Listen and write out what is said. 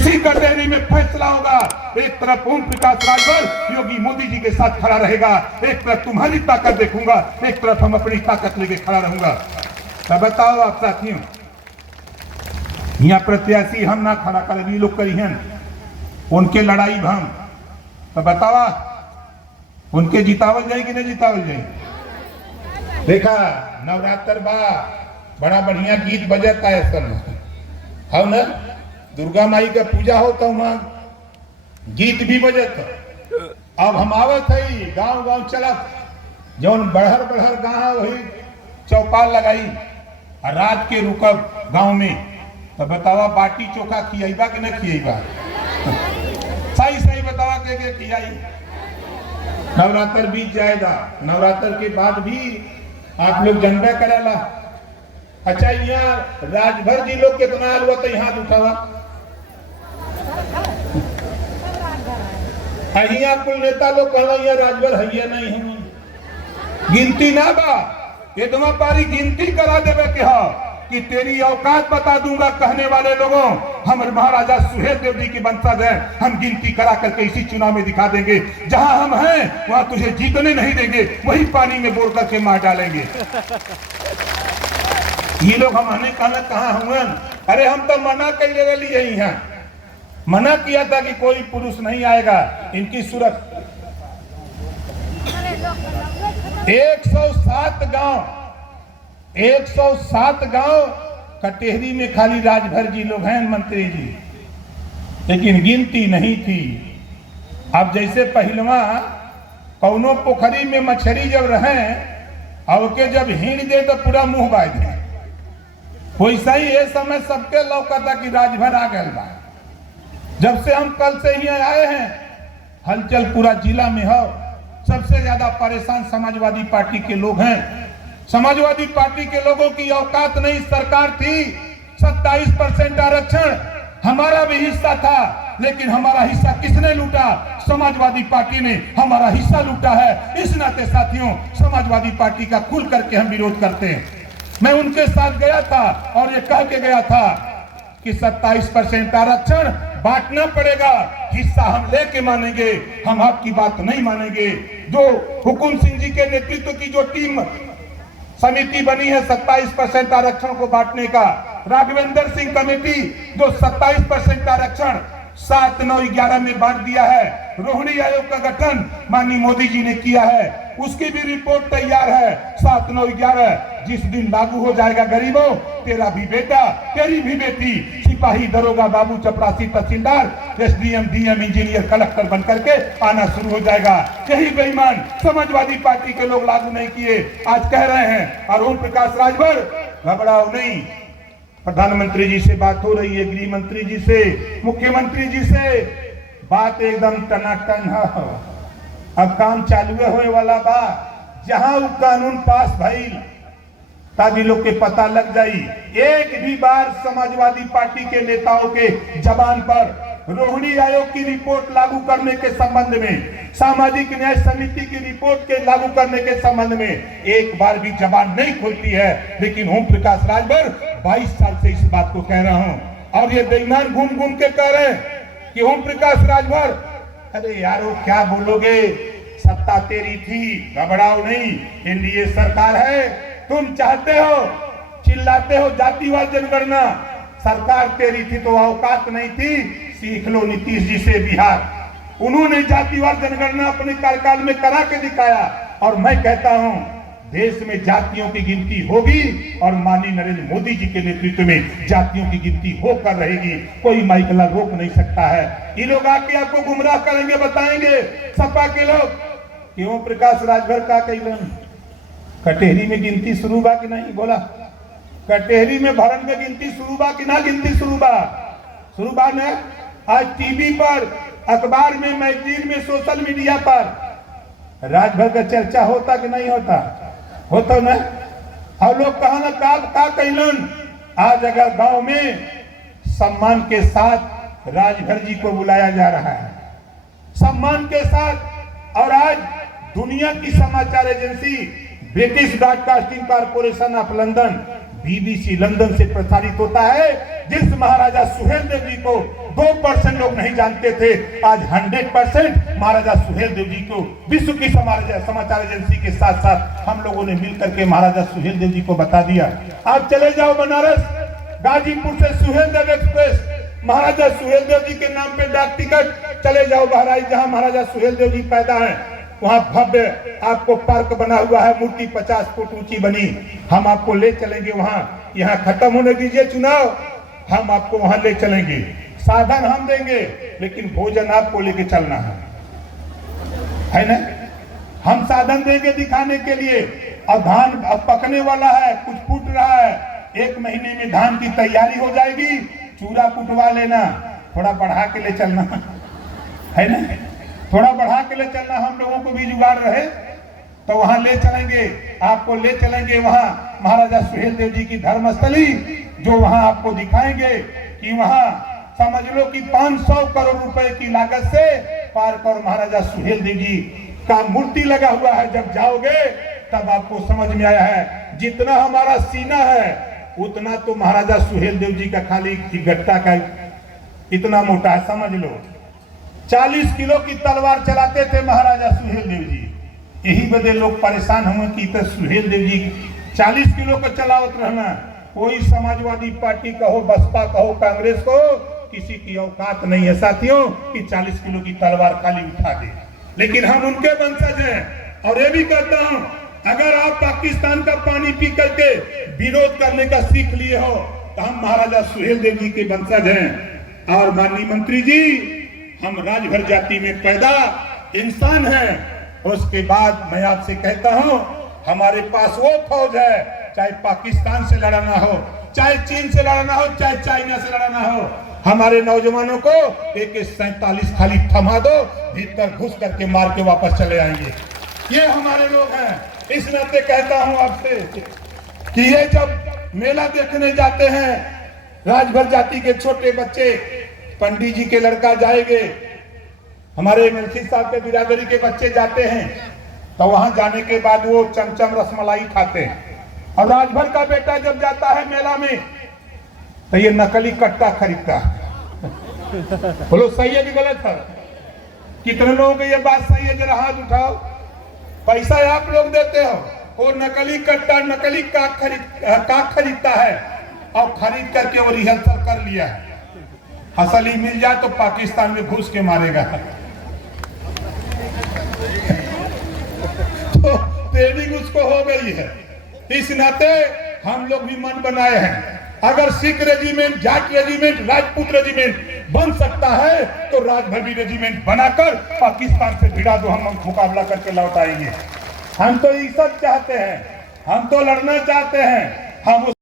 इसी कटहरी में फैसला होगा। एक तरफ ओम प्रकाश राजभर योगी मोदी जी के साथ खड़ा रहेगा, एक तरफ तुम्हारी ताकत देखूंगा, एक तरफ हम अपनी ताकत लेके खड़ा रहूंगा। तो बताओ आप साथियों, यहाँ प्रत्याशी हम ना खड़ा कर लोग करी हैं, उनके लड़ाई हम, तो बतावा उनके जितावल जाए कि नहीं जितावल जाए। देखा नवरात्र बा बड़ा बढ़िया गीत बजता है सब हो ना, दुर्गा माई का पूजा होता वहां गीत भी बजत। अब हम आवत है गांव गांव चलत, जौन बढ़हर बढ़हर गांव वही चौपाल लगाई और रात के रुकब गांव में, तो बतावा बाटी चोखा खियाईबा कि नहीं खियाईबा। सही सही बतावा के खियाई। नवरात्र बीत जाएगा, नवरात्र के बाद भी आप लोग जनबे करेला। अच्छा यहाँ राजभर जी लोग कितना आल हुआ हाथ उठावा। यहाँ कुल नेता लोग कहना यहाँ राजभर है नहीं है, गिनती ना बा एकदम पारी गिनती करा देवे के हा कि तेरी औकात बता दूंगा कहने वाले लोगों, हम महाराजा सुहेल देव जी की वंशज हैं, हम गिनती करा करके इसी चुनाव में दिखा देंगे, जहां हम हैं वहां तुझे जीतने नहीं देंगे, वही पानी में बोल करके मार डालेंगे। ये लोग हमने कहना कहाँ हुए, अरे हम तो मना कर ले लिए ही हैं, मना किया था कि कोई पुरुष नहीं आएगा, इनकी सूरत 107 गांव कटेहरी में खाली राजभर जी लोग हैं मंत्री जी, लेकिन गिनती नहीं थी। अब जैसे पहलवा कौनो पोखरी में मछली जब रहे और के जब हिंड दे तो पूरा मुंह बाज दे, वैसा ही ये समय सबके लौकता कि राजभर आ गए बा। जब से हम कल से ही आए हैं, हलचल पूरा जिला में हो। सबसे ज्यादा परेशान समाजवादी पार्टी के लोग हैं। समाजवादी पार्टी के लोगों की औकात नहीं, सरकार थी 27% आरक्षण हमारा भी हिस्सा था, लेकिन हमारा हिस्सा किसने लूटा? समाजवादी पार्टी ने हमारा हिस्सा लूटा है। इस नाते साथियों समाजवादी पार्टी का खुल करके हम विरोध करते हैं। मैं उनके साथ गया था और ये कह के गया था कि 27% आरक्षण बांटना पड़ेगा, हिस्सा हम लेके मानेंगे, हम आपकी बात नहीं मानेंगे। जो हुकुम सिंह जी के नेतृत्व की जो टीम समिति बनी है 27% आरक्षण को बांटने का, राघवेंद्र सिंह कमेटी जो 27% आरक्षण 7, 9, 11 में बांट दिया है, रोहिणी आयोग का गठन माननीय मोदी जी ने किया है, उसकी भी रिपोर्ट तैयार है। 7, 9, 11 जिस दिन लागू हो जाएगा गरीबों, तेरा भी बेटा तेरी भी बेटी सिपाही, दरोगा, बाबू, चपरासी, तहसीलदार, एसडीएम, डीएम, इंजीनियर, कलेक्टर बन करके आना शुरू हो जाएगा। यही बेईमान समाजवादी पार्टी के लोग लागू नहीं किए, आज कह रहे हैं। और ओम प्रकाश राजभर घबराओ नहीं, प्रधानमंत्री जी से बात हो रही है, गृह मंत्री जी से, मुख्यमंत्री जी से बात एकदम टनाटन है। अब काम चालू होए वाला बा, जहां वो कानून पास भइल ताकि लोग के पता लग जाई। एक भी बार समाजवादी पार्टी के नेताओं के जबान पर रोहिणी आयोग की रिपोर्ट लागू करने के संबंध में, सामाजिक न्याय समिति की रिपोर्ट के लागू करने के संबंध में एक बार भी जबान नहीं खुलती है। लेकिन ओम प्रकाश राजभर 22 साल से इस बात को कह रहा हूं और ये बेईमान घूम घूम के कह रहे हैं कि ओम प्रकाश राजभर, अरे यारो क्या बोलोगे, सत्ता तेरी थी, घबराओ नहीं, एनडीए सरकार है, तुम चाहते हो, चिल्लाते हो जातिवाद जनगणना, सरकार तेरी थी तो औकात नहीं थी, सीख लो नीतीश जी से बिहार, उन्होंने जातिवाद जनगणना अपने कार्यकाल में करा के दिखाया। और मैं कहता हूं देश में जातियों की गिनती होगी और माननीय नरेंद्र मोदी जी के नेतृत्व में जातियों की गिनती होकर रहेगी, कोई माइकला रोक नहीं सकता है। ये लोग आके आपको गुमराह करेंगे, बताएंगे सपा के लोग कि ओम प्रकाश राजभर का कैलन कटेहरी में गिनती शुरू बा कि नहीं, बोला कटेहरी में भरण में गिनती शुरू बा कि ना, गिनती शुरू बा ने। आज टीवी पर, अखबार में, मैगजीन में, सोशल मीडिया पर राजभर का चर्चा होता कि नहीं होता, होता ना। और लोग कहा ना का कैलन, आज अगर गांव में सम्मान के साथ राजभर जी को बुलाया जा रहा है, सम्मान के साथ, और आज दुनिया की समाचार agency British broadcasting corporation of London, BBC London से प्रसारित होता है, जिस महाराजा सुहेल देव जी को 2% लोग नहीं जानते थे, आज 100% महाराजा सुहेलदेव जी को विश्व की समाचार एजेंसी के साथ साथ हम लोगों ने मिलकर के महाराजा सुहेलदेव जी को बता दिया। आप चले जाओ बनारस, गाजीपुर से सुहेलदेव एक्सप्रेस, महाराजा सुहेलदेव जी के नाम पे डाक टिकट, चले जाओ बहराइच जहां महाराजा सुहेलदेव जी पैदा हैं, वहां भव्य आपको पार्क बना हुआ है, मूर्ति 50 फुट ऊंची बनी, हम आपको ले चलेंगे वहां। यहाँ खत्म होने दीजिए चुनाव, हम आपको वहां ले चलेंगे, साधन हम देंगे, लेकिन भोजन आपको लेके चलना है ना। हम साधन देंगे दिखाने के लिए। और धान अब पकने वाला है, कुछ फूट रहा है, 1 महीने में धान की तैयारी हो जाएगी, चूरा कुटवा लेना, थोड़ा बढ़ा के ले चलना है ना, थोड़ा बढ़ा के ले चलना, हम लोगों को भी जुगाड़ रहे तो वहां ले चलेंगे, आपको ले चलेंगे वहां महाराजा सुहेलदेव जी की धर्मस्थली, जो वहां आपको दिखाएंगे कि वहां समझ लो कि 500 करोड़ रुपए की लागत से पार्क और महाराजा सुहेलदेव जी का मूर्ति लगा हुआ है। जब जाओगे तब आपको समझ में आया है, जितना हमारा सीना है उतना तो महाराजा सुहेलदेव जी का खाली गट्टा का इतना मोटा है, समझ लो। 40 किलो की तलवार चलाते थे महाराजा सुहेलदेव जी, यही वजह लोग परेशान हुए कि तो सुहेलदेव जी 40 किलो का चलावत रहना। कोई समाजवादी पार्टी कहो, बसपा कहो, कांग्रेस कहो, किसी की औकात नहीं है साथियों कि 40 किलो की तलवार खाली उठा दे, लेकिन हम उनके वंशज हैं। और ये भी कहता हूं, अगर आप पाकिस्तान का पानी पी करके विरोध करने का सीख लिए हो तो हम महाराजा सुहेलदेव जी के वंशज हैं। और माननीय मंत्री जी, हम राजभर जाति में पैदा इंसान हैं। उसके बाद मैं आपसे कहता हूं, हमारे पास वो फौज है, चाहे पाकिस्तान से लड़ना हो, चाहे चीन से लड़ना हो, चाहे चाइना से लड़ना हो, हमारे नौजवानों को AK-47 खाली थमा दो, भीतर घुस करके मार के वापस चले आएंगे। ये हमारे लोग हैं। इस नाते कहता हूं आपसे कि ये जब मेला देखने जाते हैं, राजभर जाति के छोटे बच्चे, पंडित जी के लड़का जाएंगे, हमारे मुंशी साहब के बिरादरी के बच्चे जाते हैं, तो वहां जाने के बाद वो चमचम रसमलाई खाते हैं। और राजभर का बेटा जब जाता है मेला में तो ये नकली कट्टा खरीदता है। बोलो सही है कि गलत है? कितने लोगों को ये बात सही है? जरा हाथ उठाओ। पैसा आप लोग देते हो, वो नकली कट्टा, नकली काक खरीदता है, और खरीद करके वो रिहर्सल कर लिया है। असली मिल जाए तो पाकिस्तान में घुस के मारेगा। तो ट्रेनिंग उसको हो गई है। इस नाते हम लोग भी मन बनाए हैं, अगर Sikh regiment, Jat regiment, Rajput regiment बन सकता है तो राजभर रेजिमेंट बनाकर पाकिस्तान से भिड़ा दो, हम मुकाबला करके लौट आएंगे। हम तो ये सब चाहते हैं, हम तो लड़ना चाहते हैं। हम